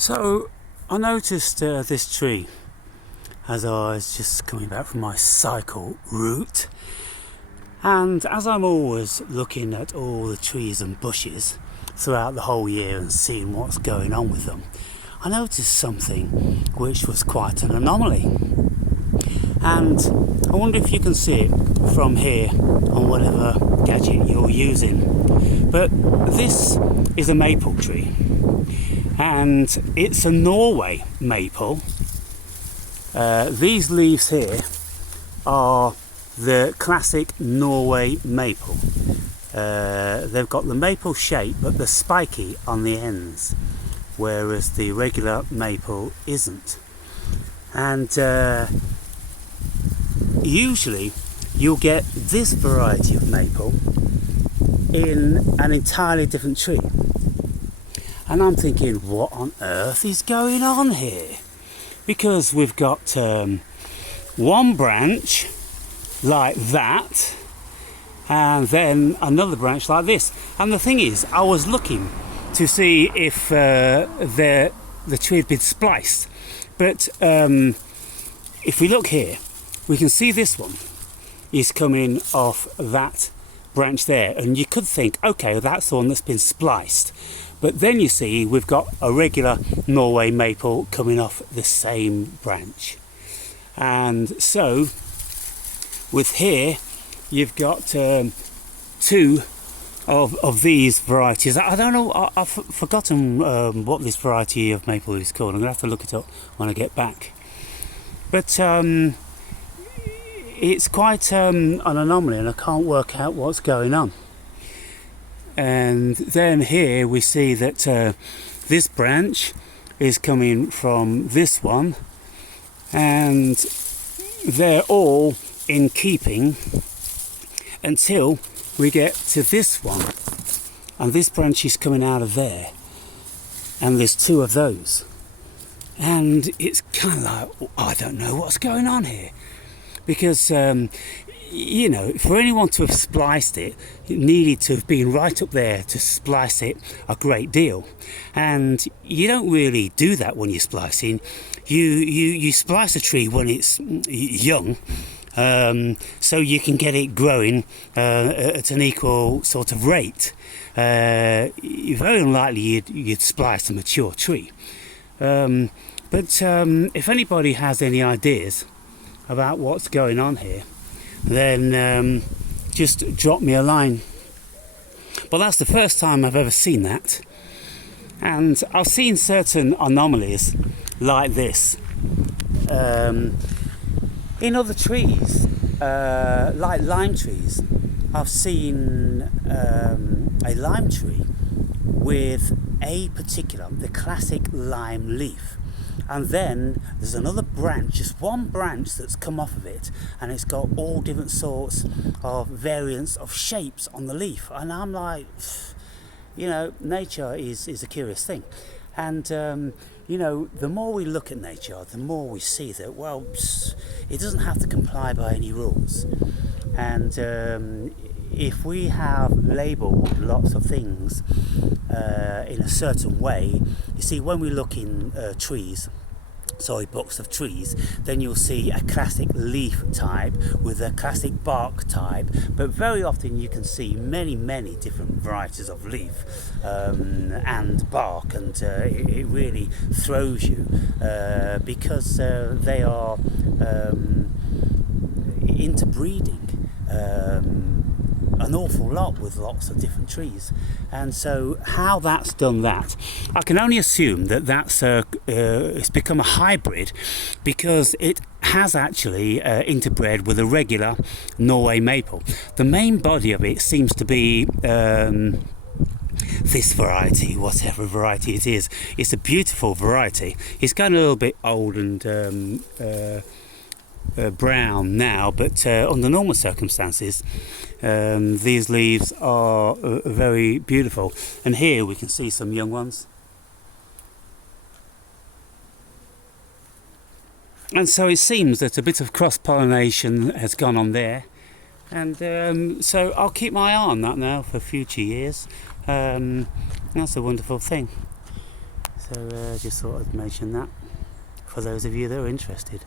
So I noticed this tree as I was just coming back from my cycle route, and as I'm always looking at all the trees and bushes throughout the whole year and seeing what's going on with them, I noticed something which was quite an anomaly. And I wonder if you can see it from here on whatever gadget you're using. But this is a maple tree, and it's a Norway maple. These leaves here are the classic Norway maple. They've got the maple shape, but they're spiky on the ends, whereas the regular maple isn't. And usually you'll get this variety of maple in an entirely different tree. And I'm thinking, what on earth is going on here? Because we've got one branch like that, and then another branch like this. And the thing is, I was looking to see if the tree had been spliced. But if we look here, we can see this one is coming off that branch there, and you could think, okay, well, that's the one that's been spliced. But then you see we've got a regular Norway maple coming off the same branch. And so with here you've got two of these varieties. I don't know, I've forgotten what this variety of maple is called. I'm going to have to look it up when I get back. But it's quite an anomaly, and I can't work out what's going on. And then here we see that this branch is coming from this one, and they're all in keeping until we get to this one, and this branch is coming out of there, and there's two of those, and it's kind of like, I don't know what's going on here, because you know, for anyone to have spliced it, it needed to have been right up there to splice it a great deal. And you don't really do that when you're splicing. You splice a tree when it's young, so you can get it growing at an equal sort of rate. Very unlikely you'd splice a mature tree. But if anybody has any ideas about what's going on here, then just drop me a line. But that's the first time I've ever seen that, and I've seen certain anomalies like this in other trees, like lime trees. I've seen a lime tree with a particular, the classic lime leaf. And then there's another branch, just one branch that's come off of it, and it's got all different sorts of variants of shapes on the leaf. And I'm like, you know, nature is a curious thing. And, you know, the more we look at nature, the more we see that, well, it doesn't have to comply by any rules. And if we have labelled lots of things in a certain way, you see, when we look in books of trees, then you'll see a classic leaf type with a classic bark type, but very often you can see many different varieties of leaf and bark, and it really throws you because they are interbreeding an awful lot with lots of different trees. And so how that's done that, I can only assume that that's it's become a hybrid, because it has actually interbred with a regular Norway maple. The main body of it seems to be this variety, whatever variety it is. It's a beautiful variety. It's gotten a little bit old and brown now, but under normal circumstances these leaves are very beautiful. And here we can see some young ones, and so it seems that a bit of cross-pollination has gone on there, and so I'll keep my eye on that now for future years. That's a wonderful thing. So just thought I'd mention that for those of you that are interested.